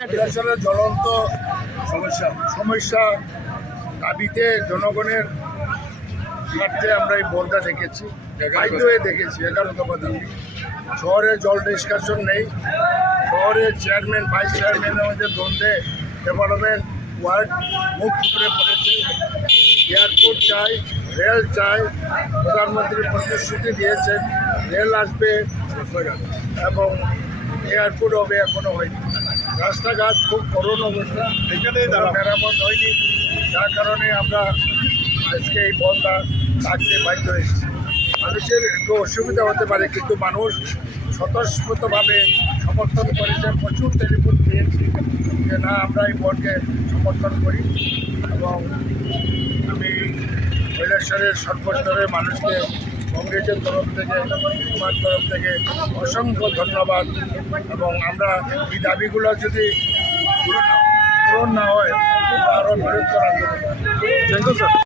আসলে জ্বলন্ত সমস্যা। সমস্যা দাবিতে জনগণের স্বার্থে আমরা এই বনটা দেখেছি। বাধ্য হয়ে দেখেছি এগারো দফা দাবি শহরে জল নিষ্কাশন নেই। শহরের চেয়ারম্যান ভাইস চেয়ারম্যানের মধ্যে দ্বন্দ্বে ডেভেলপমেন্ট ওয়ার্ড মুখ করে পড়েছে। এয়ারপোর্ট চাই রেল চাই প্রধানমন্ত্রী প্রতিশ্রুতি দিয়েছেন। রেল আসবে এবং এয়ারপোর্ট হবে এখনও হয়নি। রাস্তাঘাট খুব করুণ অবস্থা। এখানেই মেরামত হয়নি। যার কারণে আমরা আজকে এই বন্ধা থাকতে বাধ্য হয়েছি। মানুষের একটু অসুবিধা হতে পারে কিন্তু মানুষ স্বতঃস্ফূর্তভাবে সমর্থন করেছে। প্রচুর টেলিফোন পেয়েছি যে না আমরা এই বনকে সমর্থন করি। এবং আমি কৈলাসরের সর্বস্তরের মানুষকে কংগ্রেসের তরফ থেকে আমার তরফ থেকে অসংখ্য ধন্যবাদ। এবং আমরা এই দাবিগুলো যদি পূরণ না- হয় আরও বৃহত্তর আন্দোলন। Thank you, sir.